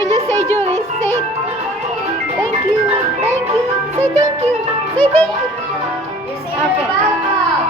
we just say, Julie? Say thank you. Thank you. Say thank you. Say thank you. You say Okay. welcome.